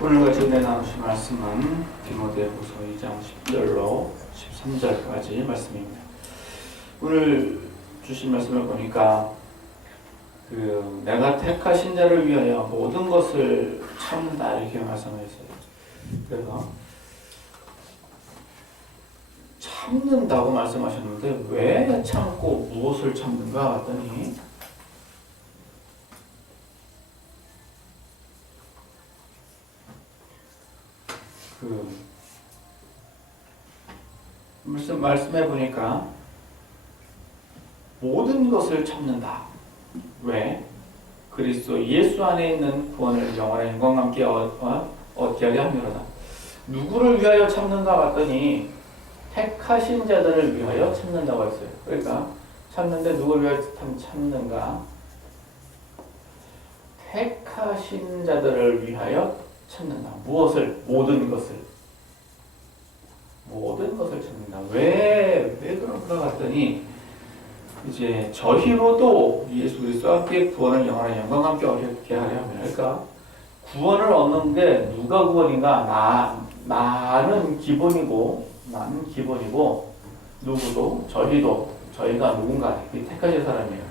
오늘 같이 은혜 나누실 말씀은 디모데후서 2장 10절로 13절까지 말씀입니다. 오늘 주신 말씀을 보니까 내가 택하신 자를 위하여 모든 것을 참는다 이렇게 말씀하셨어요. 그래서 참는다고 말씀하셨는데 왜 참고 무엇을 참는가 했더니 말씀해 보니까 모든 것을 참는다. 왜? 그리스도 예수 안에 있는 구원을 영원한 영광과 함께 얻게 하려 함이로다. 누구를 위하여 참는가 봤더니 택하신 자들을 위하여 참는다고 했어요. 그러니까 참는데 누구를 위하여 참는가? 택하신 자들을 위하여 참는다. 무엇을? 모든 것을. 모든 것을 찾는다. 왜 그런가 봤더니 이제 저희로도 예수 그리스도와 함께 구원을 영원한 영광과 함께 얻게 하려 합니다. 그러니까 구원을 얻는 게 누가 구원인가? 나는 기본이고 누구도 저희가 누군가 택하신 사람이에요.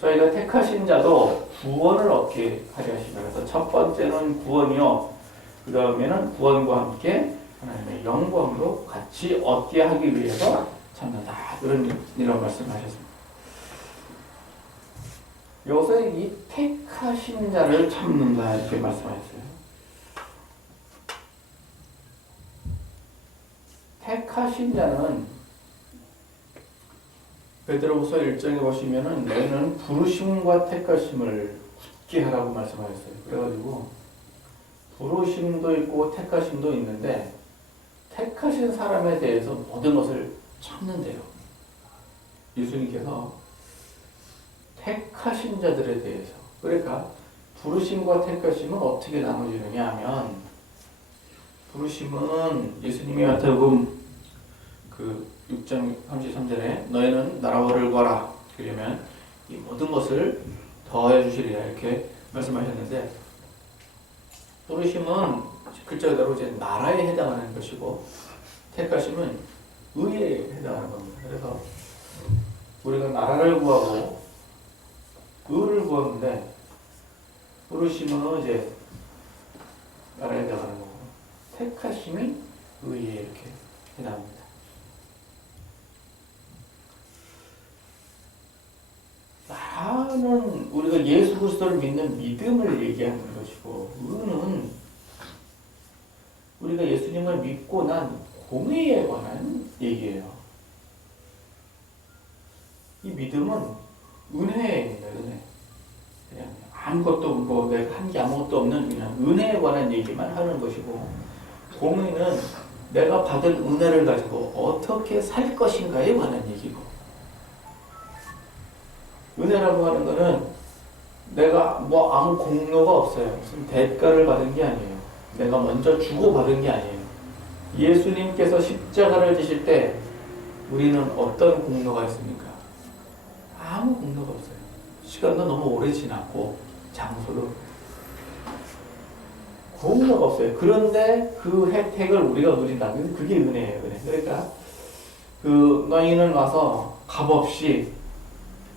저희가 택하신 자도 구원을 얻게 하려 하십니다. 그래서 첫 번째는 구원이요. 그 다음에는 구원과 함께 하나님의 영광으로 같이 얻게 하기 위해서 참는다. 이런 말씀하셨습니다. 여기서 이 택하신 자를 참는다 이렇게 말씀하셨어요. 택하신 자는 베드로후서 1장에 보시면은 너희는 부르심과 택하심을 굳게 하라고 말씀하셨어요. 그래가지고 부르심도 있고 택하심도 있는데 택하신 사람에 대해서 모든 것을 참는데요. 예수님께서 택하신 자들에 대해서, 그러니까 부르심과 택하심은 어떻게 나눠지느냐 하면, 부르심은 예수님이 마태복음 6장 33절에 너희는 나라를 구하라 그러면 이 모든 것을 더해 주시리라 이렇게 말씀하셨는데, 부르심은 글자 그대로 이제 나라에 해당하는 것이고 택하심은 의에 해당하는 겁니다. 그래서 우리가 나라를 구하고 의를 구하는데 부르심은 이제 나라에 해당하는 거고 택하심이 의에 이렇게 해당합니다. 나는 우리가 예수 그리스도를 믿는 믿음을 얘기하는 것이고, 의는 우리가 예수님을 믿고 난 공의에 관한 얘기예요. 이 믿음은 은혜입니다. 은혜. 그냥 아무것도 없고 내가 한 게 아무것도 없는 그냥 은혜에 관한 얘기만 하는 것이고, 공의는 내가 받은 은혜를 가지고 어떻게 살 것인가에 관한 얘기고, 은혜라고 하는 것은 내가 아무 공로가 없어요. 무슨 대가를 받은 게 아니에요. 내가 먼저 주고 받은 게 아니에요. 예수님께서 십자가를 지실 때 우리는 어떤 공로가 있습니까? 아무 공로가 없어요. 시간도 너무 오래 지났고 장소도 공로가 없어요. 그런데 그 혜택을 우리가 누린다면 그게 은혜예요. 은혜. 그러니까 너희는 와서 값없이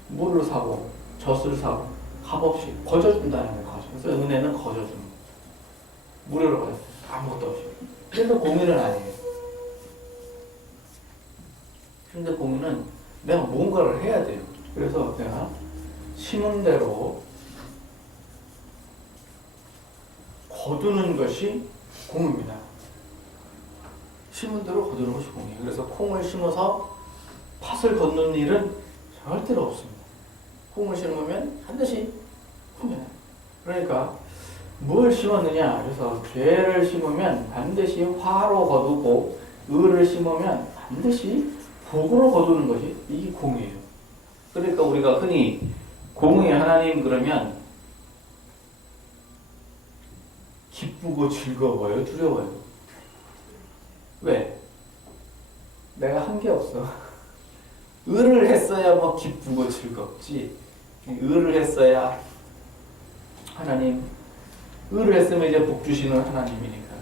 물을 사고 젖을 사고 값없이 거저준다는 거죠. 그래서 은혜는 거저주는 거예요. 무료로 받았어요. 아무것도 없이. 그래서 공의는 아니에요. 근데 공의는 내가 뭔가를 해야 돼요. 그래서 내가 심은 대로 거두는 것이 공의입니다. 심은 대로 거두는 것이 공의예요. 그래서 콩을 심어서 팥을 걷는 일은 절대로 없습니다. 콩을 심으면 반드시 큽니다. 그러니까 뭘 심었느냐? 그래서 죄를 심으면 반드시 화로 거두고, 의를 심으면 반드시 복으로 거두는 것이 이 공의예요. 그러니까 우리가 흔히 공의 하나님 그러면 기쁘고 즐거워요, 두려워요? 왜? 내가 한 게 없어. 의를 했어야 기쁘고 즐겁지. 의를 했어야 하나님 의를 했으면 이제 복 주시는 하나님이니까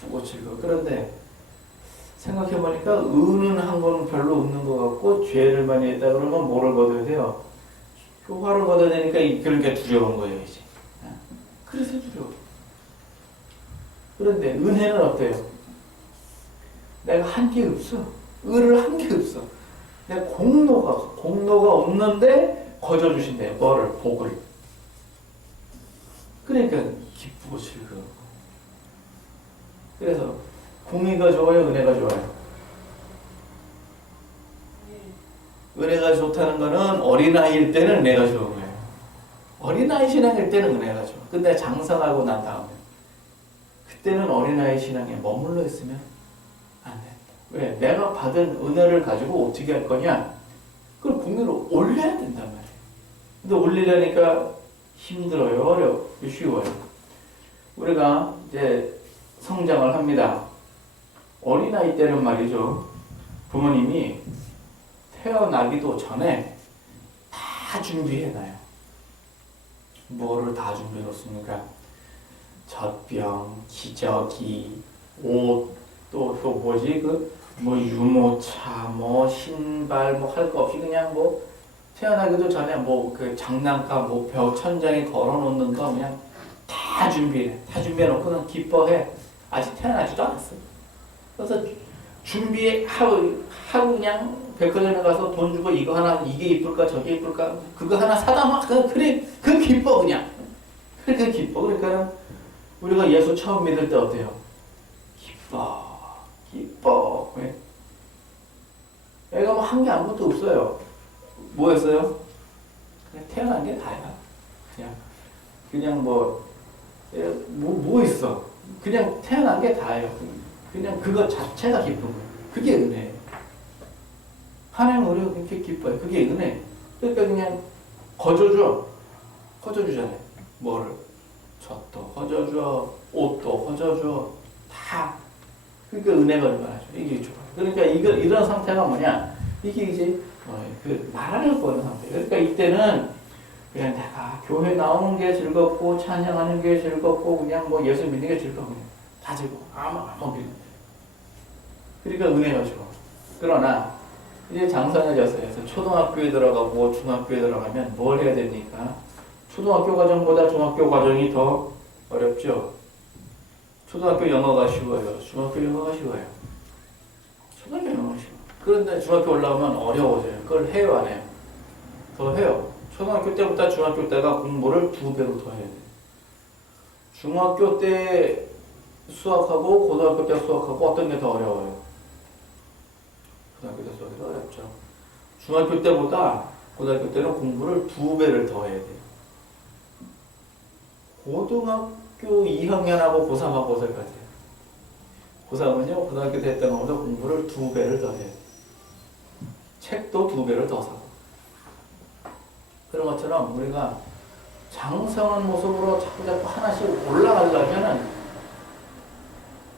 기쁘고 즐거워. 그런데 생각해보니까 의는 한 거는 별로 없는 것 같고 죄를 많이 했다 그러면 뭐를 거둬야 돼요? 효과를 거둬야 되니까 그러니까 두려운 거예요 이제. 그래서 두려워. 그런데 은혜는 어때요? 내가 한 게 없어. 의를 한 게 없어. 내 공로가 없는데 거저 주신대. 뭐를? 복을. 그러니까 기쁘고 즐거워. 그래서 공의가 좋아요, 은혜가 좋아요? 은혜가 좋다는 거는 어린아이일 때는 은혜가 좋은 거예요. 어린아이 신앙일 때는 은혜가 좋아. 근데 장성하고 난 다음에 그때는 어린아이 신앙에 머물러 있으면 안 돼. 왜? 내가 받은 은혜를 가지고 어떻게 할 거냐? 그걸 공의로 올려야 된단 말이에요. 근데 올리려니까 힘들어요, 어려워요, 쉬워요. 우리가 이제 성장을 합니다. 어린아이 때는 말이죠. 부모님이 태어나기도 전에 다 준비해놔요. 뭐를 다 준비해놓습니까? 젖병, 기저귀, 옷, 또 뭐지? 뭐 유모차, 뭐 신발, 뭐 할 거 없이 그냥 뭐 태어나기도 전에 뭐 그 장난감, 뭐 벽 천장에 걸어놓는 거 그냥 다 준비해. 다 준비해놓고는 기뻐해. 아직 태어나지도 않았어. 그래서 준비하고 그냥 백화점에 가서 돈 주고 이거 하나, 이게 이쁠까 저게 이쁠까 그거 하나 사다 막 그래 그 기뻐 그냥. 그러니까 기뻐. 그러니까 우리가 예수 처음 믿을 때 어때요? 기뻐. 왜? 애가 뭐 한 게 아무것도 없어요. 뭐였어요? 그냥 태어난 게 다야. 그냥 뭐 있어. 그냥 태어난 게 다예요. 그냥 그거 자체가 기쁜 거예요. 그게 은혜예요. 하나님 우리가 그렇게 기뻐요. 그게 은혜. 그러니까 그냥 거저주잖아요. 뭐를? 젖도 거저줘, 옷도 거저줘, 다. 그러니까 은혜가 얼마나 좋아. 이게 좋아. 그러니까 이런 상태가 뭐냐? 이게 이제 그 말하는 거는 상태. 그러니까 이때는 그냥 내가 교회 나오는 게 즐겁고 찬양하는 게 즐겁고 그냥 뭐 예수 믿는 게 즐거워. 다 즐거워. 아무 믿는. 그러니까 은혜가 좋아. 그러나 이제 장성해졌어요. 그래서 초등학교에 들어가고 중학교에 들어가면 뭘 해야 됩니까? 초등학교 과정보다 중학교 과정이 더 어렵죠. 초등학교 영어가 쉬워요. 중학교 영어가 쉬워요. 초등학교 영어가 쉬워. 그런데 중학교 올라오면 어려워져요. 그걸 해요, 안 해요? 더 해요. 초등학교 때보다 중학교 때가 공부를 2배로 더 해야 돼요. 중학교 때 수학하고 고등학교 때 수학하고 어떤 게 더 어려워요? 고등학교 때 수학이 더 어렵죠. 중학교 때보다 고등학교 때는 공부를 2배를 더 해야 돼요. 고등학교 2학년하고 고3하고 어떨 것 같아요? 고3은요, 고등학교 때 했던 것보다 공부를 2배를 더 해야 돼요. 책도 2배를 더 사고. 그런 것처럼 우리가 장성한 모습으로 자꾸 하나씩 올라가려면은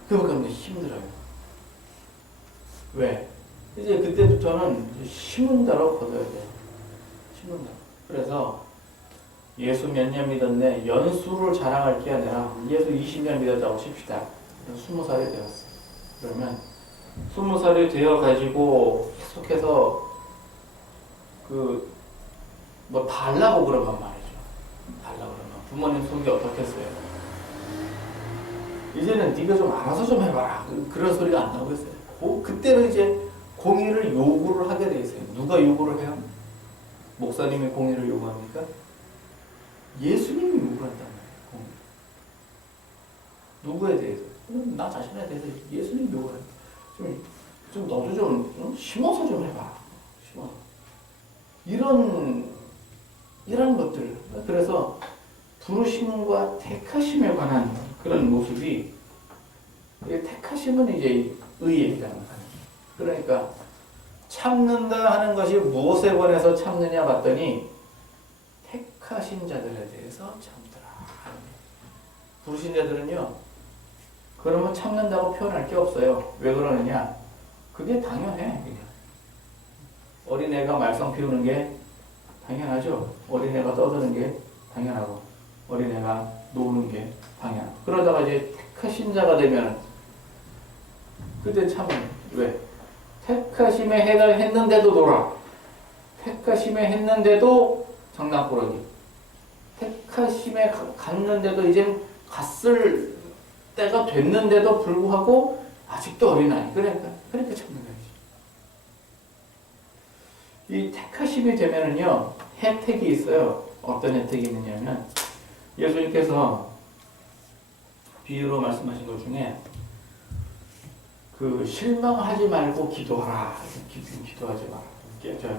그만큼 힘들어요. 왜? 이제 그때부터는 심은 대로 거둬야 돼요. 심은 대로. 그래서 예수 몇 년 믿었네. 연수를 자랑할 게 아니라 예수 20년 믿었다고 칩시다. 20살이 되었어요. 그러면 20살이 되어가지고 계속해서 뭐 달라고 그러면 말이죠. 달라고 그러면 부모님 속이 어떻겠어요? 이제는 네가 좀 알아서 좀 해봐라. 그런 소리가 안 나오고 있어요. 그때는 이제 공의를 요구를 하게 돼 있어요. 누가 요구를 해요? 목사님이 공의를 요구합니까? 예수님이 요구한단 말이에요. 누구에 대해서? 나 자신에 대해서 예수님이 요구해요. 좀 너도 좀 심어서 좀 해봐. 심어서. 이런 것들. 그래서 부르심과 택하심에 관한 그런 모습이, 택하심은 이제 의예라는 거예요. 그러니까 참는다 하는 것이 무엇에 관해서 참느냐 봤더니 택하신 자들에 대해서 참더라. 부르신 자들은요, 그러면 참는다고 표현할 게 없어요. 왜 그러느냐? 그게 당연해. 그냥. 어린애가 말썽 피우는 게 당연하죠. 어린애가 떠드는 게 당연하고, 어린애가 노는 게 방향. 그러다가 이제 택하신 자가 되면 그때 참 왜? 택하심에 해당했는데도 놀아. 택하심에 했는데도 장난꾸러기. 택하심에 갔는데도 이제 갔을 때가 됐는데도 불구하고 아직도 어린아이. 그러니까 참는 거지. 이 택하심이 되면은요 혜택이 있어요. 어떤 혜택이 있느냐면 예수님께서 비유로 말씀하신 것 중에 그 실망하지 말고 기도하라. 기도하지 마라.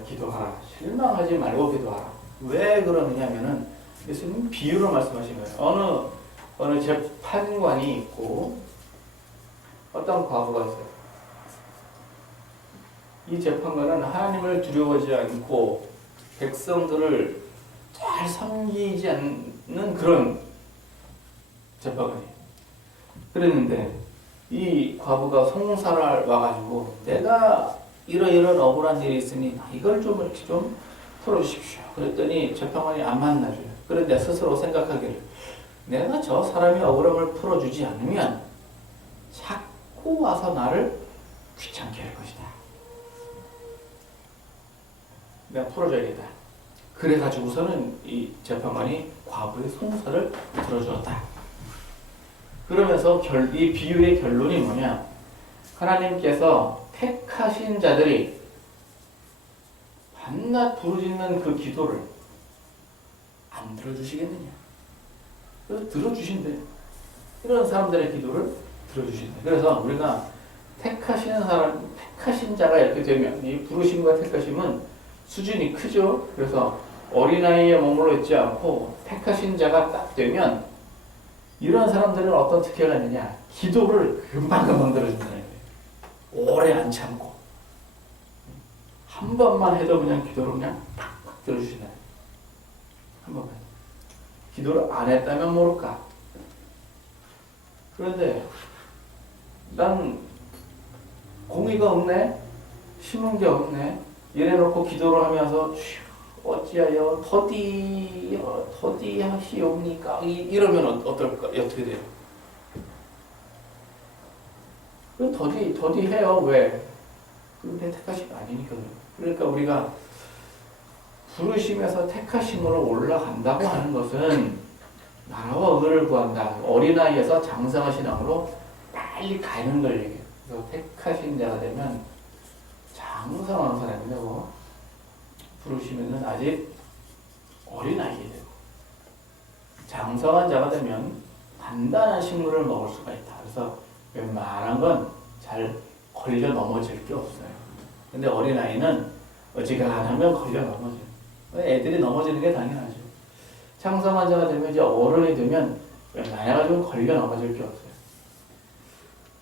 기도하라. 실망하지 말고 기도하라. 왜 그러느냐면은 예수님 비유로 말씀하신 거예요. 어느 재판관이 있고 어떤 과부가 있어요. 이 재판관은 하나님을 두려워하지 않고 백성들을 잘 섬기지 않는 그런 재판관이에요. 그랬는데 이 과부가 송사를 와가지고 내가 이런 억울한 일이 있으니 이걸 좀 이렇게 좀 풀어주십시오. 그랬더니 재판관이 안 만나줘요. 그런데 스스로 생각하기를 내가 저 사람이 억울함을 풀어주지 않으면 자꾸 와서 나를 귀찮게 할 것이다. 내가 풀어줘야겠다. 그래가지고서는 이 재판관이 과부의 송사를 들어주었다. 그러면서 이 비유의 결론이 뭐냐? 하나님께서 택하신 자들이 밤낮 부르짖는 그 기도를 안 들어주시겠느냐? 그래서 들어주신대. 이런 사람들의 기도를 들어주신대. 그래서 우리가 택하신 자가 이렇게 되면 이 부르심과 택하심은 수준이 크죠. 그래서 어린아이에 머물러 있지 않고 택하신 자가 딱 되면 이런 사람들은 어떤 특혜가 있느냐? 기도를 금방금방 들어준다는 거예요. 오래 안 참고 한 번만 해도 그냥 기도를 그냥 팍팍 들어주시나요? 한 번만. 기도를 안 했다면 모를까? 그런데 난 공의가 없네? 심은 게 없네? 이래놓고 기도를 하면서 어찌하여 더디 하시옵니까? 이러면 어떻게 돼요? 그럼 더디 해요. 왜? 근데 택하심이 아니니까. 그러니까 우리가 부르심에서 택하심으로 올라간다고 하는 것은 나라와 의를 구한다. 어린아이에서 장성한 신앙으로 빨리 가는 걸 얘기해요. 그래서 택하신 자가 되면 장성한 사람이 되고 부르시면은 아직 어린아이가 되고 장성한 자가 되면 단단한 식물을 먹을 수가 있다. 그래서 웬만한 건 잘 걸려 넘어질 게 없어요. 근데 어린아이는 어지간하면 걸려 넘어져요. 애들이 넘어지는 게 당연하죠. 장성한 자가 되면 이제 어른이 되면 웬만해가지고 걸려 넘어질 게 없어요.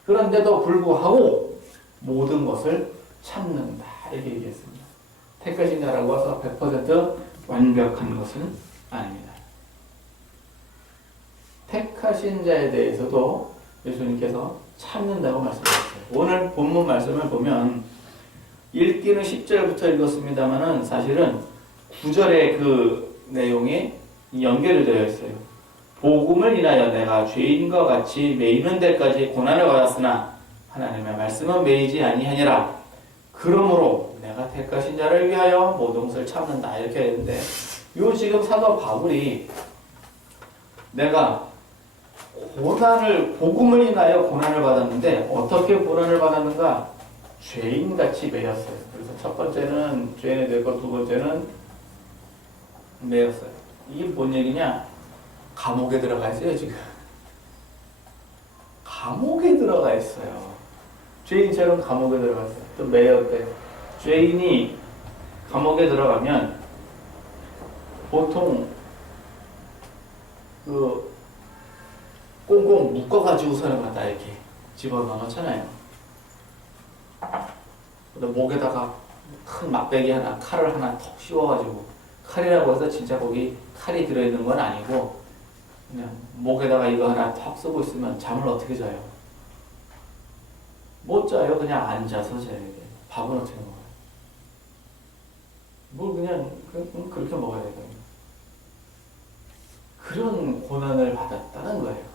그런데도 불구하고 모든 것을 참는다. 이렇게 얘기했습니다. 택하신 자라고 해서 100% 완벽한 것은 아닙니다. 택하신 자에 대해서도 예수님께서 참는다고 말씀하셨어요. 오늘 본문 말씀을 보면 읽기는 10절부터 읽었습니다만은 사실은 9절의 그 내용이 연결이 되어 있어요. 복음을 인하여 내가 죄인과 같이 매이는 데까지 고난을 받았으나 하나님의 말씀은 매이지 아니하니라. 그러므로 내가 택하신 자를 위하여 모든 것을 참는다. 이렇게 했는데 요 지금 사도 바울이 내가 복음을 인하여 고난을 받았는데 어떻게 고난을 받았는가? 죄인같이 매였어요. 그래서 첫 번째는 죄인이 되고 두 번째는 매였어요. 이게 뭔 얘기냐? 감옥에 들어가 있어요, 지금. 감옥에 들어가 있어요. 죄인처럼 감옥에 들어가 있어요. 또 매였대. 죄인이 감옥에 들어가면 보통 그 꽁꽁 묶어가지고서는 갖다 이렇게 집어넣잖아요. 목에다가 큰 막대기 하나, 칼을 하나 턱 씌워가지고, 칼이라고 해서 진짜 거기 칼이 들어있는 건 아니고 그냥 목에다가 이거 하나 턱 쓰고 있으면 잠을 어떻게 자요? 못 자요. 그냥 앉아서 자야 돼. 밥은 어떻게 먹어요? 뭘 그냥 그렇게 먹어야 되거든요. 그런 고난을 받았다는 거예요.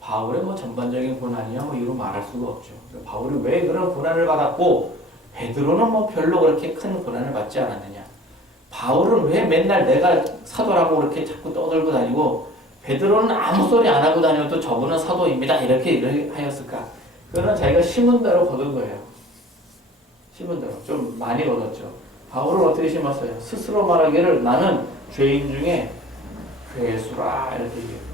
바울의 뭐 전반적인 고난이야 뭐 이로 말할 수가 없죠. 바울이 왜 그런 고난을 받았고 베드로는 뭐 별로 그렇게 큰 고난을 받지 않았느냐. 바울은 왜 맨날 내가 사도라고 그렇게 자꾸 떠들고 다니고 베드로는 아무 소리 안 하고 다녀도 저분은 사도입니다 이렇게 하였을까? 그거는 자기가 심은 대로 거둔 거예요. 심은 대로 좀 많이 거뒀죠. 바울은 어떻게 심었어요? 스스로 말하기를 나는 죄인 중에 괴수라 이렇게 얘기해요.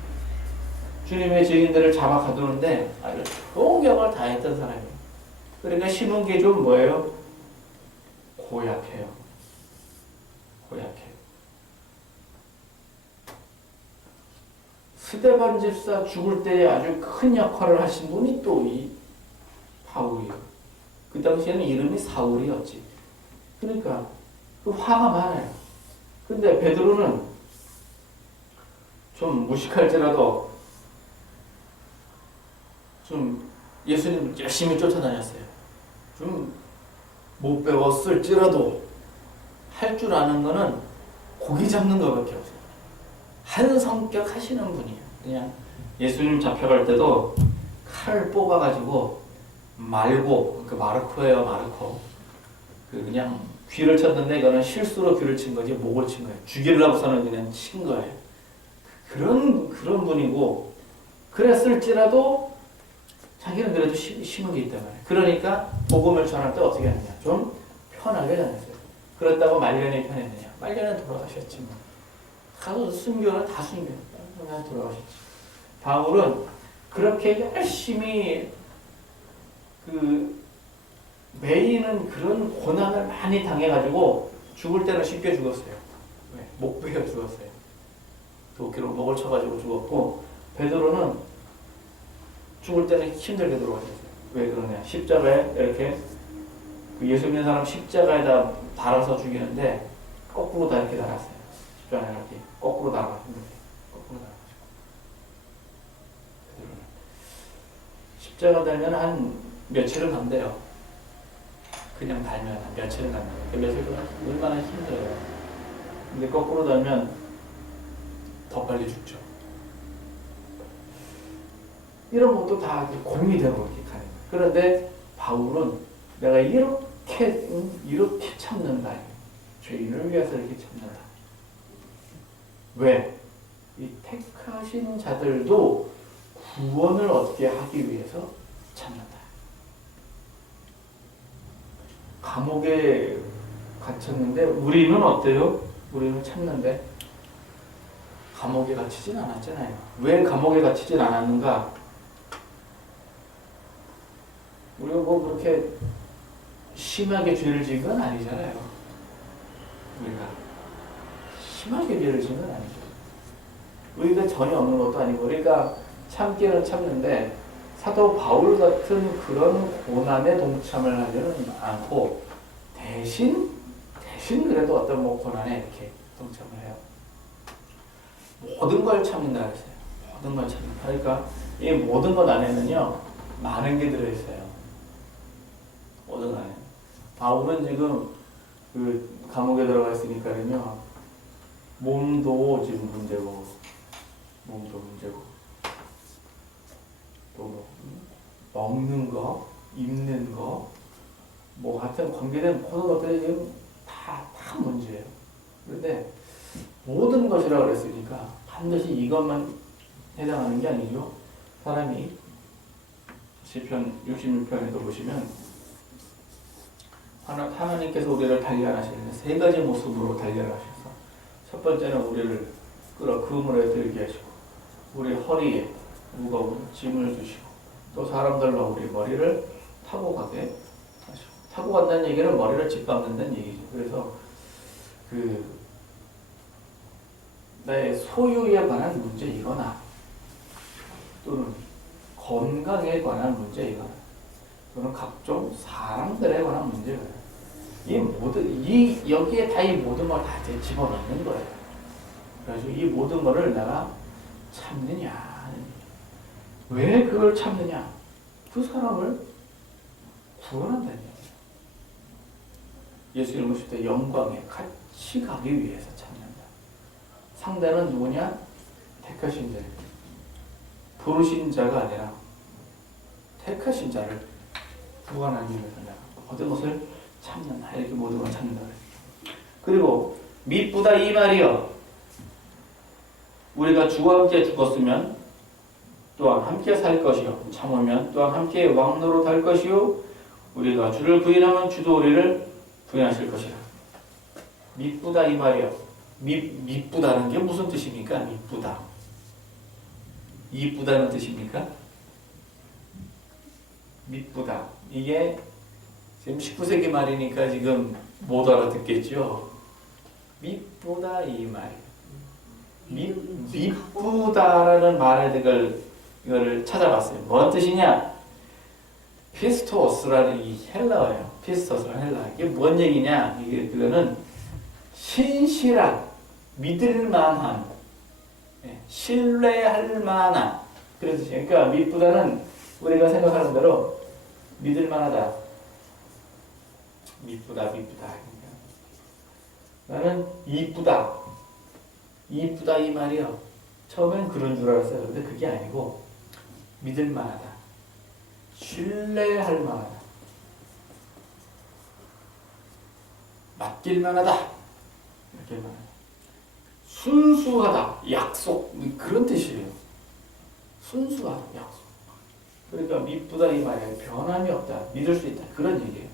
주님의 증인들을 잡아 가두는데 아주 총격을 다 했던 사람이에요. 그러니까 심은 게 좀 뭐예요? 고약해요. 고약해요. 스데반 집사 죽을 때 아주 큰 역할을 하신 분이 또 이 바울이에요. 그 당시에는 이름이 사울이었지. 그러니까 그 화가 많아요. 근데 베드로는 좀 무식할지라도 좀 예수님 열심히 쫓아다녔어요. 좀 못 배웠을지라도 할 줄 아는 거는 고기 잡는 거밖에 없어요. 한 성격 하시는 분이에요. 그냥 예수님 잡혀갈 때도 칼을 뽑아가지고 말고, 그 마르코예요, 마르코. 그 그냥 귀를 쳤는데 이거는 실수로 귀를 친 거지 목을 친 거예요. 죽이려고서는 그냥 친 거예요. 그런 분이고 그랬을지라도 자기는 그래도 심은 게 있단 말이에요. 그러니까 복음을 전할 때 어떻게 하느냐? 좀 편하게 전했어요. 그렇다고 말년이 편했느냐? 말년은 돌아가셨지 뭐. 가서 순교는 다 순교. 그냥 돌아가셨지. 바울은 그렇게 열심히 매이는 그런 고난을 많이 당해가지고 죽을 때는 쉽게 죽었어요. 왜? 목 베어 죽었어요. 도끼로 목을 쳐가지고 죽었고 베드로는 죽을 때는 힘들게 돌아가셨어요. 왜 그러냐? 십자가에 이렇게 그 예수 믿는 사람 십자가에다 달아서 죽이는데 거꾸로 다 이렇게 달았어요. 십자가에 이렇게 거꾸로 달아가지고 거꾸로 달아가지고 십자가 달면 한 며칠은 간대요. 그냥 달면 한 며칠은 간대요. 그 며칠은 얼마나 힘들어요. 근데 거꾸로 달면 더 빨리 죽죠. 이런 것도 다 공이 되고 이렇게 가는 거예요. 그런데 바울은 내가 이렇게 참는다. 죄인을 위해서 이렇게 참는다. 왜? 이 택하신 자들도 구원을 얻게 하기 위해서 참는다. 감옥에 갇혔는데 우리는 어때요? 우리는 참는데 감옥에 갇히진 않았잖아요. 왜 감옥에 갇히진 않았는가? 우리가 뭐 그렇게 심하게 죄를 지은 건 아니잖아요. 우리가 심하게 죄를 지은 건 아니죠. 의가 전혀 없는 것도 아니고 그러니까 참기는 참는데 사도 바울 같은 그런 고난에 동참을 하지는 않고 대신 그래도 어떤 뭐 고난에 이렇게 동참을 해요. 모든 걸 참는다 그랬어요. 모든 걸 참는다. 그러니까 이 모든 것 안에는요 많은 게 들어있어요. 모든 것 안에. 바울은 지금 그 감옥에 들어가 있으니까요 몸도 지금 문제고 또 먹는 거, 입는 거, 뭐 같은 관계된 모든 것들이 지금 다 문제예요. 그런데 모든 것이라 그랬으니까 반드시 이것만 해당하는 게 아니죠. 사람이 시편 66편에도 보시면 하나님께서 우리를 단련하시는데 세 가지 모습으로 단련하셔서 첫 번째는 우리를 끌어 그물에 들게 하시고 우리 허리에 무거운 짐을 주시고 또 사람들로 우리 머리를 타고 가게 하시고 타고 간다는 얘기는 머리를 짓밟는다는 얘기죠. 그래서 나의 소유에 관한 문제이거나 또는 건강에 관한 문제이거나 또는 각종 사람들에 관한 문제이거나 여기에 다 이 모든 걸 다 집어넣는 거예요. 그래서 이 모든 거를 내가 참느냐. 왜 그걸 참느냐? 그 사람을 구원한다는 얘기예요. 예수님을 오실 때 영광에 같이 가기 위해서 참는다. 상대는 누구냐? 택하신 자. 부르신 자가 아니라 택하신 자를 구원하기 위해서 내가 모든 것을 참는다. 이렇게 모든 걸 참는다. 그리고 미쁘다 이 말이요. 우리가 주와 함께 죽었으면 또한 함께 살 것이요. 참으면 또한 함께 왕노릇 할 것이요. 우리가 주를 부인하면 주도 우리를 부인하실 것이라. 미쁘다 이 말이요. 미쁘다는 게 무슨 뜻입니까? 미쁘다. 이쁘다는 뜻입니까? 미쁘다. 이게 지금 19세기 말이니까 지금 못 알아듣겠죠? 미쁘다 이 말. 미쁘다라는 말의 이거를 찾아봤어요. 뭔 뜻이냐? 피스토스라는 이 헬라어예요. 피스토스라는 헬라어. 이게 뭔 얘기냐? 그거는 신실한, 믿을만한, 신뢰할 만한 그런 뜻이에요. 그러니까 미쁘다는 우리가 생각하는 대로 믿을만하다. 미쁘다. 나는 이쁘다. 이쁘다 이 말이요. 처음엔 그런 줄 알았어요. 근데 그게 아니고 믿을만하다. 신뢰할 만하다. 맡길만하다. 이렇게 말해요. 순수하다. 약속. 그런 뜻이에요. 순수하다. 약속. 그러니까 미쁘다 이 말이에요. 변함이 없다. 믿을 수 있다. 그런 얘기예요.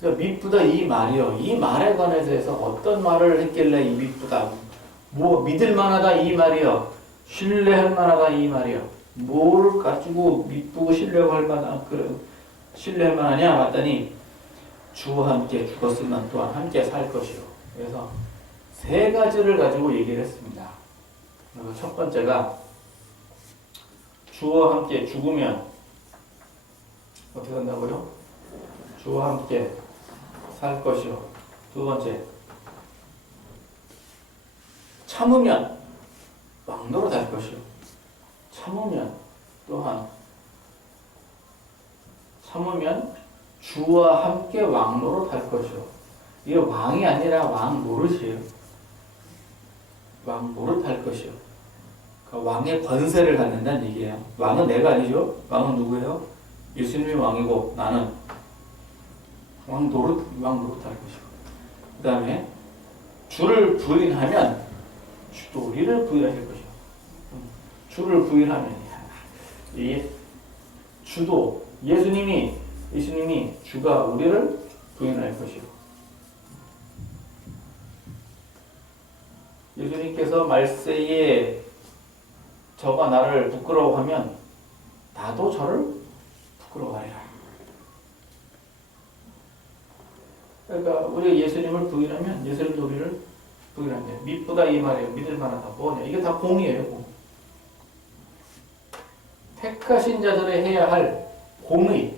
그러니까 미쁘다 이 말이요. 이 말에 관해서 어떤 말을 했길래 이 미쁘다. 뭐 믿을만하다 이 말이요. 신뢰할 만하다 이 말이요. 뭐를 가지고 미쁘고 신뢰할 만한 신뢰할 만하냐 봤더니 주와 함께 죽었으면 또한 함께 살 것이요. 그래서 세 가지를 가지고 얘기를 했습니다. 그래서 첫 번째가 주와 함께 죽으면 어떻게 한다고요? 주와 함께 살 것이요. 두 번째, 참으면 왕노릇 할 것이요. 참으면 주와 함께 왕노릇 할 것이요. 이게 왕이 아니라 왕노릇이에요. 왕노릇 할 것이요. 그러니까 왕의 권세를 갖는다는 얘기예요. 왕은 내가 아니죠. 왕은 누구예요? 예수님이 왕이고 나는 왕노릇 할 것이고. 그 다음에 주를 부인하면 주도 우리를 부인하실 것이고. 주를 부인하면 이 예수님이 주가 우리를 부인할 것이고. 예수님께서 말세에 저가 나를 부끄러워하면 나도 저를 부끄러워하리라. 그러니까 우리가 예수님을 부인하면 예수님도 우리를 부인한대. 미쁘다 이 말이에요. 믿을 만하다. 뭐냐? 이게 다 공이에요. 공. 택하신 자들의 해야 할 공의.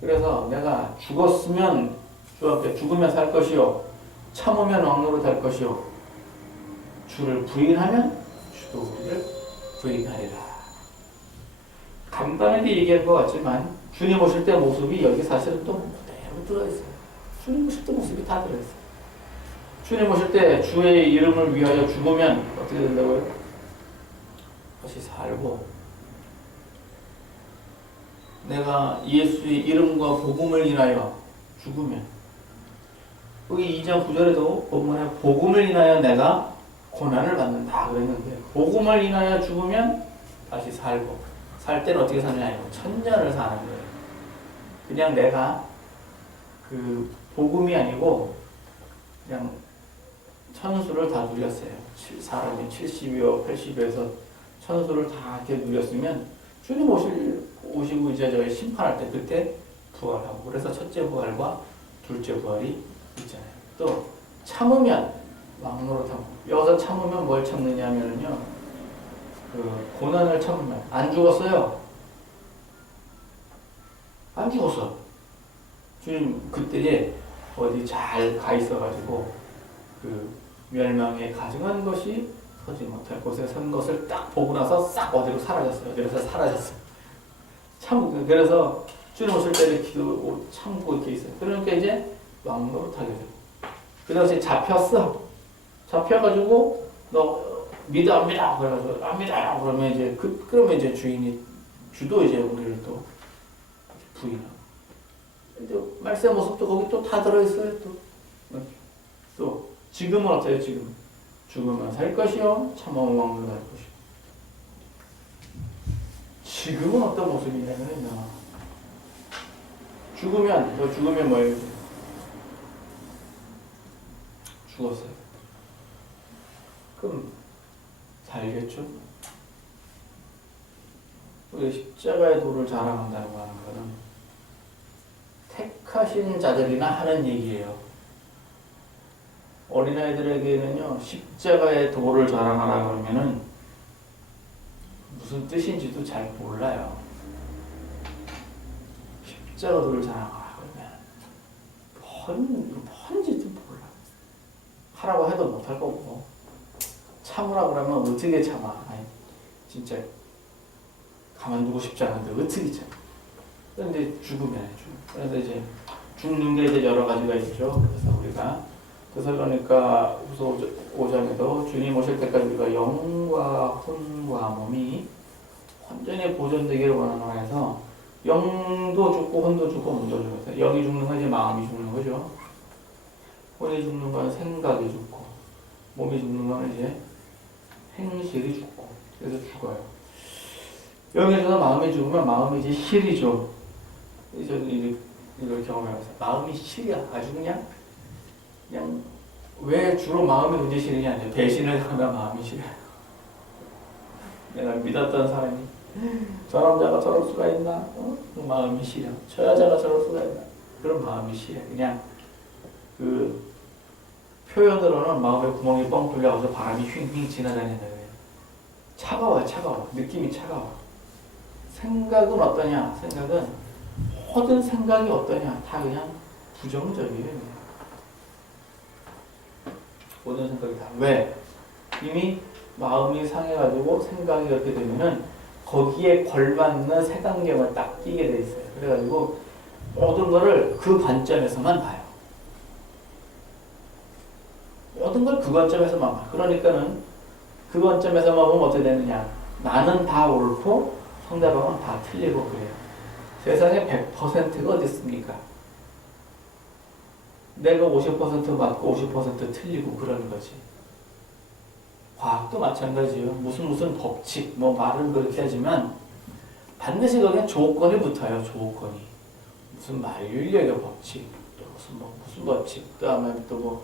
그래서 내가 죽었으면 주와 함께 죽으면 살 것이요. 참으면 왕노릇 할 것이요. 주를 부인하면 주도 우리를 부인하리라. 간단하게 얘기할 것 같지만 주님 오실 때 모습이 여기 사실은 또 그대로 들어있어요. 주님 오실 때 모습이 다 들어있어요. 주님 오실 때 주의 이름을 위하여 죽으면 어떻게 된다고요? 다시 살고, 내가 예수의 이름과 복음을 인하여 죽으면, 여기 2장 9절에도 본문에 복음을 인하여 내가 고난을 받는다 그랬는데, 복음을 인하여 죽으면 다시 살고, 살 때는 어떻게 사느냐, 천년을 사는 거예요. 그냥 내가 그 복음이 아니고 그냥 천수를 다 누렸어요. 사람이 70이요 80에서 천수를 다 이렇게 누렸으면 주님 오시고 이제 저희 심판할 때 그때 부활하고, 그래서 첫째 부활과 둘째 부활이 있잖아요. 또 참으면 왕노릇하고, 여기서 참으면 뭘 참느냐면요, 그 고난을 참으면 안 죽었어요. 안 죽었어. 주님 그때에 어디 잘 가 있어가지고 그 멸망에 가증한 것이 서지 못할 곳에 선 것을 딱 보고 나서 싹 어디로 사라졌어요. 그래서 사라졌어요. 참, 그래서 주님 오실 때 기도 참고 이렇게 있어요. 그러니까 이제 왕노릇 하게 돼요. 그 당시에 잡혔어. 잡혀가지고 너 믿어 안 믿어? 그래가지고 안 믿어. 그러면 이제 그러면 이제 주인이 주도 이제 우리를 또 부인하고. 이제 말세 모습도 거기 또 다 들어있어요. 또 지금은 어때요? 지금 죽으면 살 것이요 참으면 왕노할 것이요. 지금은 어떤 모습이냐면요. 죽으면 뭐예요? 죽었어요. 그럼 살겠죠? 우리 십자가의 도를 자랑한다고 하는 것은 택하신 자들이나 하는 얘기예요. 어린아이들에게는요, 십자가의 도를 자랑하라 그러면은 무슨 뜻인지도 잘 몰라요. 십자가 도를 자랑하라 그러면 뭔지도 몰라. 하라고 해도 못할 거고, 참으라 그러면 어떻게 참아? 아니, 진짜 가만두고 싶지 않은데 어떻게 참아? 그런데 죽으면 그래서 이제 죽는 게 이제 여러 가지가 있죠. 그래서 우리가 그러니까 후서 5장에도 주님 오실 때까지 우리가 영과 혼과 몸이 완전히 보존되기를 원하노라 해서 영도 죽고 혼도 죽고 몸도 죽어서 영이 죽는 건 이제 마음이 죽는 거죠. 혼이 죽는 건 생각이 죽고 몸이 죽는 건 이제 행실이 죽고 그래서 죽어요. 여기에서 마음이 죽으면 마음이 이제 실이죠. 이걸 경험해봤어요. 마음이 실이야. 아주 그냥 왜 주로 마음이 언제 실이냐? 이제 배신을 하면 마음이 실이야. 내가 믿었던 사람이 저 남자가 저럴 수가 있나? 그 마음이 실이야. 저 여자가 저럴 수가 있나? 그런 마음이 실이야. 그냥 그 표현으로는 마음에 구멍이 뻥 뚫려서 바람이 휙휙 지나다닌다 그래요. 차가워. 느낌이 차가워. 생각은 어떠냐? 생각은 모든 생각이 어떠냐? 다 그냥 부정적이에요. 모든 생각이 다. 왜? 이미 마음이 상해가지고 생각이 그렇게 되면은 거기에 걸맞는 색안경을 딱 끼게 돼 있어요. 그래가지고 모든 거를 그 관점에서만 봐요. 모든 걸 그 관점에서만 봐요. 그러니까는 그 관점에서만 보면 어떻게 되느냐? 나는 다 옳고 상대방은 다 틀리고 그래요. 세상에 100%가 어디 있습니까? 내가 50% 맞고 50% 틀리고 그러는 거지. 과학도 마찬가지예요. 무슨 법칙, 말은 그렇게 하지만 반드시 거기에 조건이 붙어요. 조건이. 무슨 만유인력의 법칙, 또 무슨 법칙, 또 다음에 또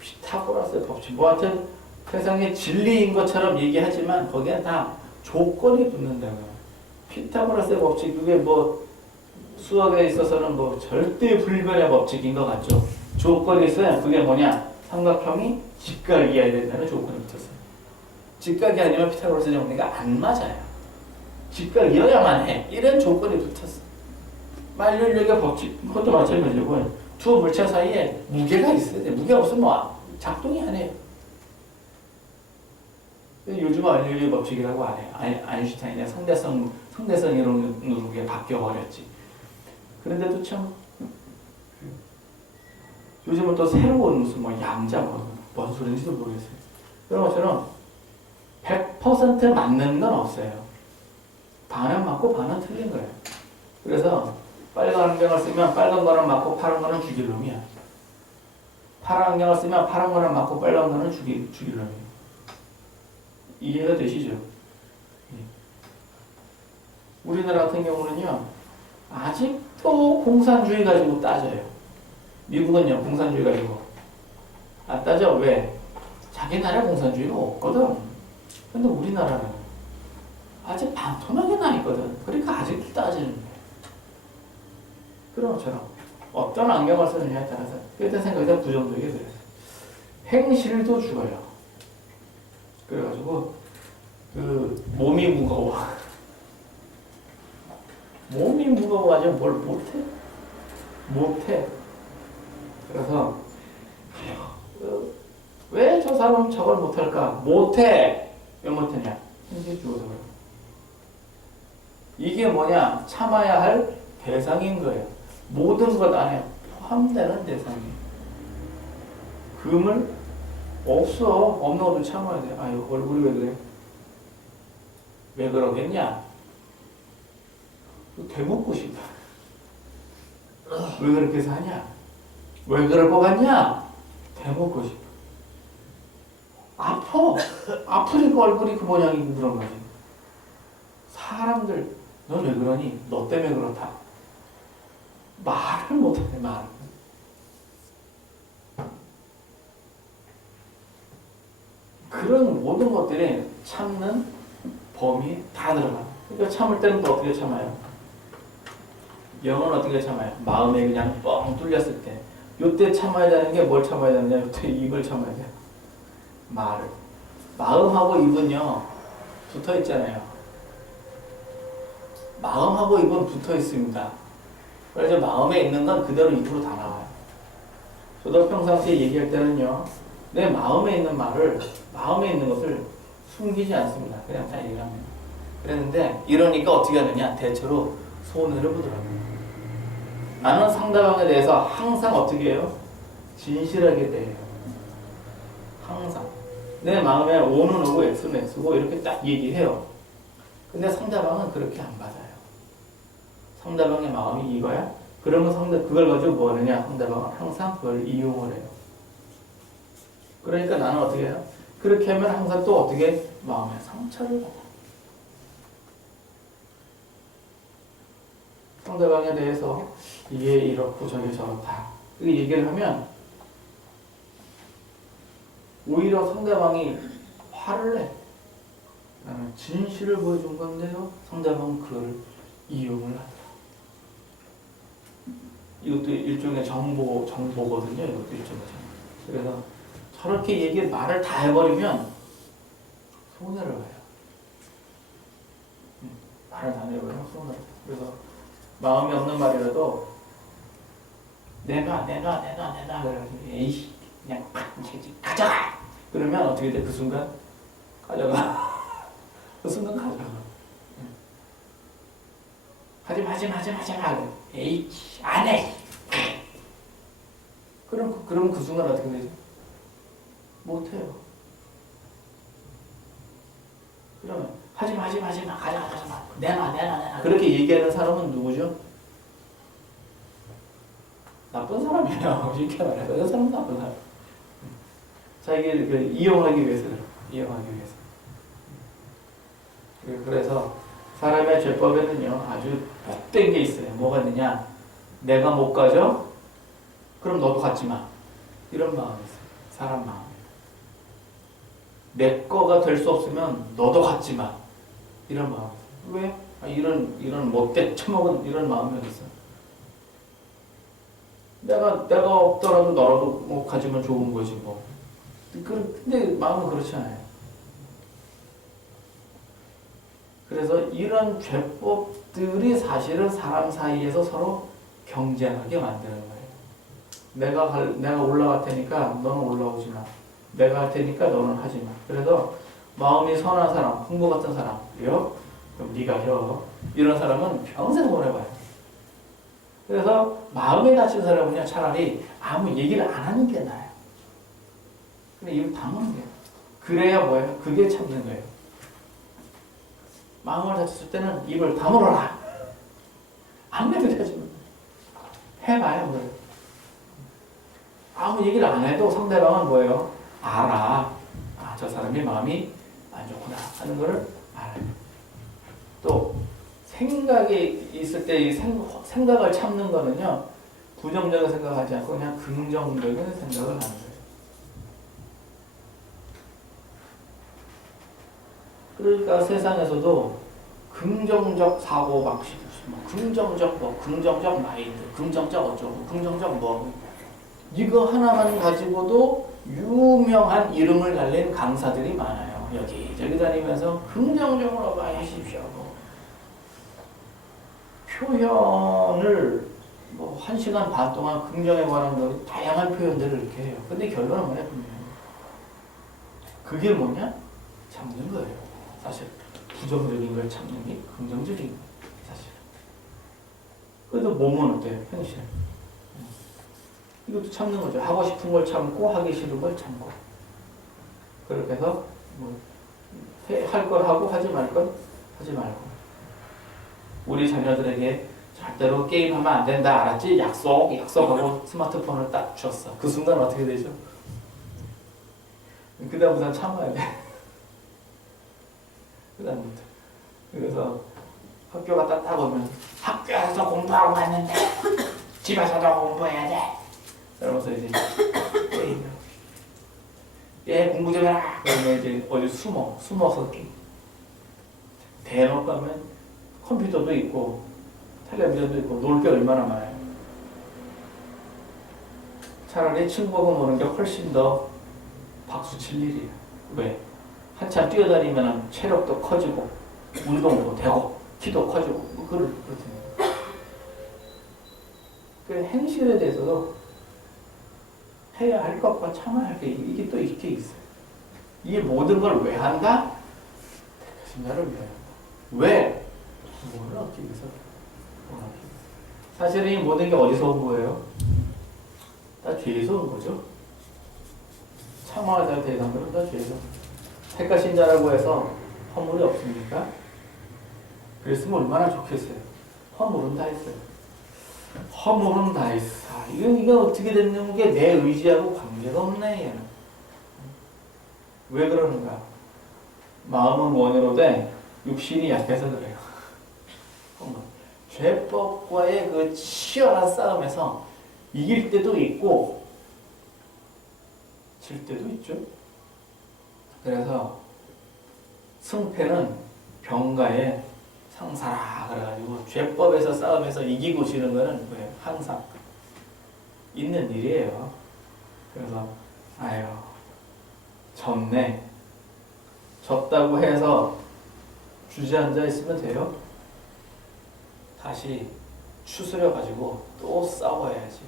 피타고라스의 법칙, 하여튼 세상에 진리인 것처럼 얘기하지만 거기에 다 조건이 붙는다고요. 피타고라스의 법칙, 그게 수학에 있어서는 절대 불변의 법칙인 것 같죠. 조건이 있어야 그게 뭐냐? 삼각형이 직각이어야 된다는 조건이 붙었어요. 직각이 아니면 피타고라스 정리가 안 맞아요. 직각이어야만 해. 이런 조건이 붙었어. 만유인력의 법칙, 그것도 마찬가지고 두 물체 사이에 무게가 있어야 돼. 무게가 없으면 작동이 안 해요. 요즘은 만유인력의 법칙이라고 안 해요. 아인슈타인의 상대성 이론으로 바뀌어버렸지. 그런데도 참 요즘은 또 새로운 무슨 양자 뭔 소리인지도 모르겠어요. 그런 것처럼 100% 맞는 건 없어요. 반은 맞고 반은 틀린 거예요. 그래서 빨간 안경을 쓰면 빨간 거는 맞고 파란 거는 죽일 놈이야. 파란 안경을 쓰면 파란 거는 맞고 빨간 거는 죽일 놈이에요. 이해가 되시죠? 우리나라 같은 경우는요, 아직도 공산주의 가지고 따져요. 미국은요, 공산주의 가지고 안 따져. 왜? 자기 나라 공산주의가 없거든. 근데 우리나라는 아직 반토막이 나 있거든. 그러니까 아직도 따지는 거예요. 그런 것처럼 어떤 안경을 쓰느냐에 따라서 그때 생각이 다 부정적이게 돼요. 행실도 죽어요. 그래가지고 몸이 무거워. 몸이 무거워가지고 뭘 못해. 그래서 왜 저 사람 저걸 못할까? 못해. 왜 못하냐? 행실 죽어서 그래요. 이게 뭐냐? 참아야 할 대상인 거예요. 모든 것 안에 포함되는 대상이에요. 금을 없어. 없는 것도 참아야 돼. 아유, 얼굴이 왜 그래? 왜 그러겠냐? 되묻고 싶어. 왜 그렇게 사냐? 왜 그럴 것 같냐? 되묻고 싶어. 아파. 아프니까 얼굴이 그 모양이고 그런 거지. 사람들, 넌 왜 그러니? 너 때문에 그렇다. 말을 못하네, 말을. 그런 모든 것들이 참는 범위에 다 들어가. 그러니까 참을 때는 또 어떻게 참아요? 영은 어떻게 참아요? 마음에 그냥 뻥 뚫렸을 때. 요때 참아야 되는 게 뭘 참아야 되느냐? 요때 입을 참아야 돼요. 말을. 마음하고 입은요, 붙어 있잖아요. 마음하고 입은 붙어 있습니다. 그래서 마음에 있는 건 그대로 입으로 다 나와요. 저도 평상시에 얘기할 때는요, 내 마음에 있는 말을, 마음에 있는 것을 숨기지 않습니다. 그냥 다 얘기합니다. 그랬는데, 이러니까 어떻게 하느냐? 대체로 손해를 보더라고요. 나는 상대방에 대해서 항상 어떻게 해요? 진실하게 대해요. 항상. 내 마음에 O는 O고 X는 X고 이렇게 딱 얘기해요. 근데 상대방은 그렇게 안 받아요. 상대방의 마음이 이거야? 그러면 그걸 가지고 뭐 하느냐? 상대방은 항상 그걸 이용을 해요. 그러니까 나는 어떻게 해요? 그렇게 하면 항상 또 어떻게 마음에 상처를 받아요. 상대방에 대해서 이게 이렇고 저게 저렇다. 그 얘기를 하면 오히려 상대방이 화를 내. 나는 진실을 보여준 건데요. 상대방은 그걸 이용을 하더라. 이것도 일종의 정보거든요. 이것도 일종의 정보. 그래서 저렇게 말을 다 해버리면 손해를 봐요. 말을 다 해버리면 손해를 봐요. 그래서 마음이 없는 말이라도 내놔 그래가지고 에이씨 그냥 가져가. 그러면 어떻게 돼? 그 순간 가져가. 그 순간 가져가. 하지마. 에이, 안 해. 그럼 그 순간 어떻게 되죠? 못해요. 그러면 하지마. 가져가. 내놔. 그렇게 얘기하는 사람은 누구죠? 나쁜 사람이에요. 쉽게 말해서. 그 사람은 나쁜 사람. 자기를 이용하기 위해서 그래요. 이용하기 위해서. 그래서 사람의 죄법에는요, 아주 못된 게 있어요. 뭐가 있느냐? 내가 못 가져? 그럼 너도 갖지 마. 이런 마음이 있어요. 사람 마음. 내 거가 될 수 없으면 너도 갖지 마. 이런 마음. 왜? 이런 못돼 처먹은 이런 마음이 어디 있어? 내가 없더라도 너라도 뭐 가지면 좋은 거지 뭐. 근데 마음은 그렇지 않아요. 그래서 이런 죄법들이 사실은 사람 사이에서 서로 경쟁하게 만드는 거예요. 내가 올라갈 테니까 너는 올라오지 마. 내가 할 테니까 너는 하지 마. 그래서 마음이 선한 사람, 흥부 같은 사람이요. 그럼 네가 해. 이런 사람은 평생 보내봐요. 그래서 마음에 다친 사람은요, 차라리 아무 얘기를 안 하는 게 나아요. 근데 입을 다무는 거예요. 그래야 뭐예요? 그게 참는 거예요. 마음을 다쳤을 때는 입을 다물어라. 안 해도 되지. 해봐요, 그래. 아무 얘기를 안 해도 상대방은 뭐예요? 알아. 저 사람이 마음이 안 좋구나 하는 거를 알아요. 또 생각이 있을 때 이 생각을 참는 거는요, 부정적인 생각하지 않고 그냥 긍정적인 생각을 하는 거예요. 그러니까 세상에서도 긍정적 사고방식, 긍정적 마인드, 긍정적 어쩌고, 긍정적 뭐, 이거 하나만 가지고도 유명한 이름을 달린 강사들이 많아요. 여기저기 다니면서 긍정적으로 하십시오. 표현을 뭐 1시간 반 동안 긍정에 관한 다양한 표현들을 이렇게 해요. 근데 결론은 뭐냐? 그게 뭐냐? 참는 거예요. 사실 부정적인 걸 참는 게 긍정적인 거예요. 사실. 그래도 몸은 어때요? 현실. 이것도 참는 거죠. 하고 싶은 걸 참고 하기 싫은 걸 참고. 그렇게 해서 뭐 할 걸 하고 하지 말 건 하지 말고. 우리 자녀들에게 절대로 게임하면 안 된다, 알았지? 약속하고 스마트폰을 딱 줬어. 그 순간 어떻게 되죠? 그 다음부터는 참아야 돼. 그 다음부터. 그래서 학교 갔다 딱 오면 학교에서 공부하고 왔는데 집에서도 공부해야 돼. 그러면서 이제 얘 공부 좀 해라. 그러면 이제 어디 숨어서 대놓고 가면 컴퓨터도 있고 텔레비전도 있고 놀 게 얼마나 많아요. 차라리 친구하고 노는 게 훨씬 더 박수 칠 일이에요. 왜? 한참 뛰어다니면 체력도 커지고 운동도 되고 키도 커지고 뭐 그렇잖아요. 그 행실에 대해서도 해야 할 것과 참아야 할 게 이게 또 이렇게 있어요. 이 모든 걸 왜 한다? 택하신 자를 위하여 한다. 왜? 뭘 얻기 위해서? 사실은 이 모든 게 어디서 온 거예요? 다 죄에서 온 거죠. 참아야 될 대상들은 다 죄에서. 택하신 자라고 해서 허물이 없습니까? 그랬으면 얼마나 좋겠어요. 허물은 다 있어요. 허물은 다 있어. 이건 어떻게 됐는 게 내 의지하고 관계가 없네. 얘는. 왜 그러는가? 마음은 원으로 돼 육신이 약해서 그래요. 죄법과의 그 치열한 싸움에서 이길 때도 있고 질 때도 있죠. 그래서 승패는 병가의 상사라 그래가지고 죄법에서 싸움에서 이기고 지는 거는 뭐예요? 항상 있는 일이에요. 그래서 아유 졌네. 졌다고 해서 주저앉아 있으면 돼요? 다시 추스려가지고 또 싸워야지.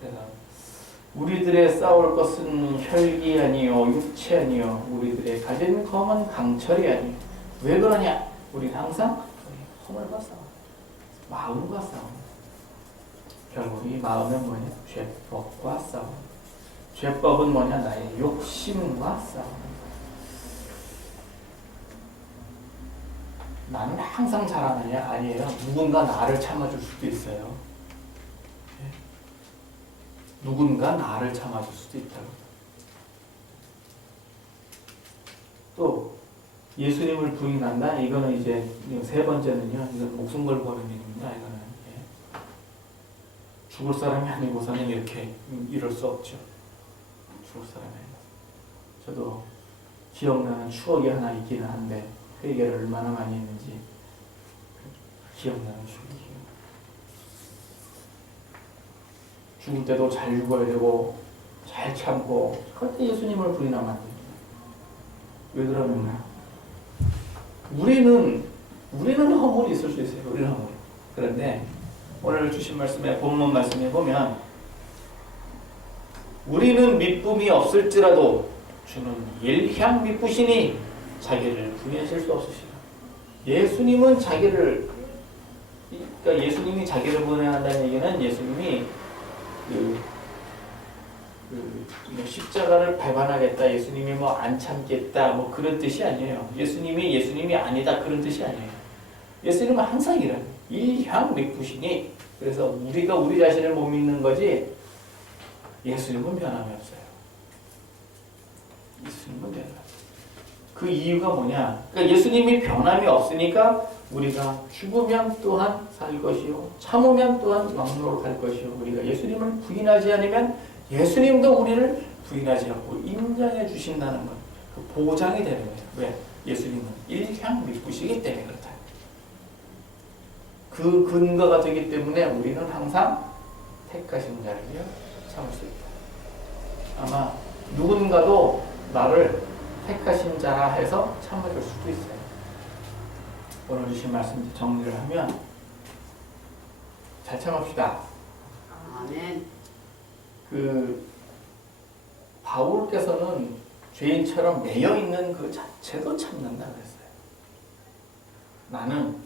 그래서 우리들의 싸울 것은 혈기 아니요 육체 아니요 우리들의 가진 검은 강철이 아니요. 왜 그러냐? 우리는 항상 허물과 싸워. 마음과 싸워. 결국 이 마음은 뭐냐? 죄법과 싸워. 죄법은 뭐냐? 나의 욕심과 싸워. 나는 항상 잘하느냐? 아니에요. 누군가 나를 참아줄 수도 있어요. 누군가 나를 참아줄 수도 있다고. 또 예수님을 부인한다. 이거는 이제 세 번째는요. 이건 목숨 걸고 하는 일입니다. 이거는 죽을 사람이 아니고서는 이렇게 이럴 수 없죠. 죽을 사람이 아니고. 저도 기억나는 추억이 하나 있기는 한데 회개를 얼마나 많이 했는지 기억나는 추억이. 죽을 때도 잘 죽어야 되고 잘 참고 그때 예수님을 부인하면 안 돼요. 왜 그러느냐? 우리는 허물이 있을 수 있어요. 우리는 허물. 그런데 오늘 주신 말씀에 본문 말씀에 보면 우리는 미쁨이 없을지라도 주는 일향 미쁘시니 자기를 부인하실 수 없으시다. 예수님은 그러니까 예수님이 자기를 부인한다는 얘기는 예수님이 십자가를 배반하겠다, 예수님이 뭐 안 참겠다, 뭐 그런 뜻이 아니에요. 예수님이 아니다 그런 뜻이 아니에요. 예수님은 항상 이런 일향 미쁘시니. 그래서 우리가 우리 자신을 못 믿는 거지 예수님은 변함이 없어요. 예수님은 변함이 없어요. 그 이유가 뭐냐? 그러니까 예수님이 변함이 없으니까 우리가 죽으면 또한 살 것이요 참으면 또한 왕노로 갈 것이요. 우리가 예수님을 부인하지 않으면 예수님도 우리를 부인하지 않고 인정해 주신다는 것. 그 보장이 되는 거예요. 왜? 예수님은 일향 미쁘시기 때문에 그렇다. 그 근거가 되기 때문에 우리는 항상 택하신 자를 위해 참을 수 있다. 아마 누군가도 나를 택하신 자라 해서 참아줄 수도 있어요. 오늘 주신 말씀 정리를 하면 잘 참읍시다. 아멘. 바울께서는 죄인처럼 매여 있는 그 자체도 참는다 그랬어요. 나는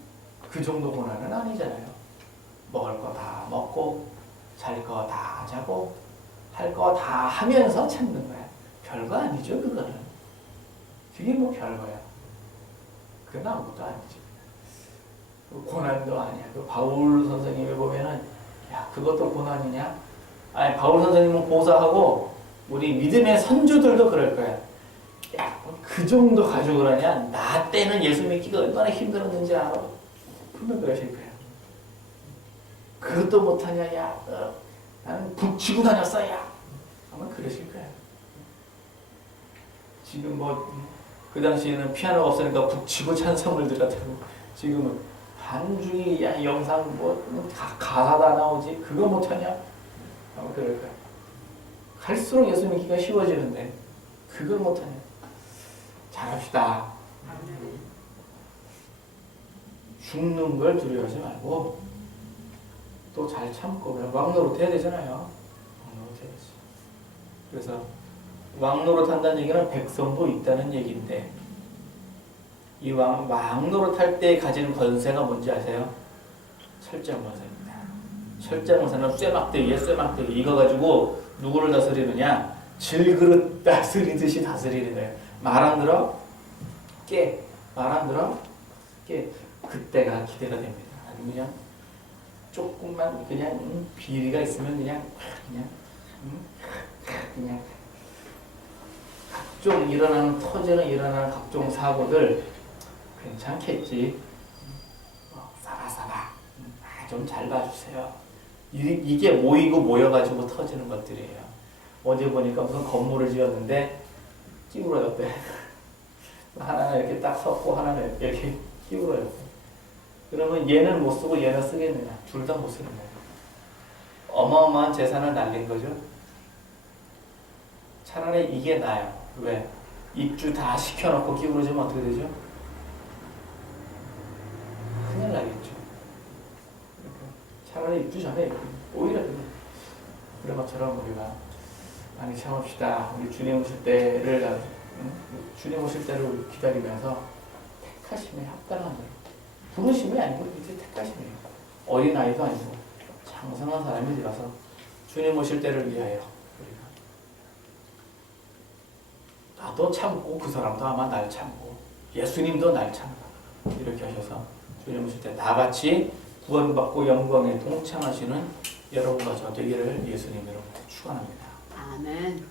그 정도 고난은 아니잖아요. 먹을 거 다 먹고 잘 거 다 자고 할 거 다 하면서 참는 거야. 별거 아니죠, 그거는. 그게 뭐 별거야. 그건 아무것도 아니지. 고난도 아니야. 그 바울 선생님이 보면은, 야, 그것도 고난이냐? 아니, 바울 선생님은 고사하고, 우리 믿음의 선조들도 그럴 거야. 야, 그 정도 가지고 그러냐? 나 때는 예수 믿기가 얼마나 힘들었는지 알아? 분명 그러실 거야. 그것도 못하냐, 야. 나는 북치고 다녔어, 야. 아마 그러실 거야. 지금 뭐, 그 당시에는 피아노가 없으니까 북치고 찬송을 들었다고. 지금은 반중이, 야, 영상 뭐, 가사 다 나오지? 그거 못하냐? 아마 그럴 거야. 갈수록 예수 믿기가 쉬워지는데, 그걸 못하냐? 잘합시다. 죽는 걸 두려워하지 말고, 또 잘 참고, 왕노릇 해야 되잖아요. 왕노릇 해야지. 그래서, 왕노릇 한다는 얘기는 백성도 있다는 얘기인데, 이 왕노릇 할 때 가지는 권세가 뭔지 아세요? 철장 권세입니다. 철장 권세는 쇠막대기에 쇠막대기. 이거 가지고 누구를 다스리느냐? 질그릇 다스리듯이 다스리는 거예요. 말 안 들어? 깨. 말 안 들어? 깨. 그때가 기대가 됩니다. 아주 그냥 조금만 그냥 비리가 있으면 그냥 각종 일어나는 터지는 일어나는 각종 사고들 괜찮겠지. 싸봐. 좀 잘 봐주세요. 이게 모이고 모여가지고 터지는 것들이에요. 어제 보니까 무슨 건물을 지었는데 끼우러졌대. 하나는 이렇게 딱 섰고 하나는 이렇게 끼우러졌대. 그러면 얘는 못 쓰고 얘는 쓰겠느냐? 둘 다 못 쓰는 거예요. 어마어마한 재산을 날린 거죠. 차라리 이게 나아요. 왜? 입주 다 시켜놓고 끼우러지면 어떻게 되죠? 큰일 나겠죠. 차라리 입주 전에 오히려 그런 것처럼 우리가 많이 참읍시다. 우리 주님 오실 때를 주님 오실 때를 기다리면서 택하심에 합당한 거예요. 부르심이 아니고 이제 택하심이에요. 어린아이도 아니고 장성한 사람이 되어서 주님 오실 때를 위하여 우리가 나도 참고 그 사람도 아마 날 참고 예수님도 날 참고 이렇게 하셔서 주님 오실 때 다 같이 구원받고 영광에 동참하시는 여러분과 저 되기를 예수님 이름으로 축원합니다. 아멘.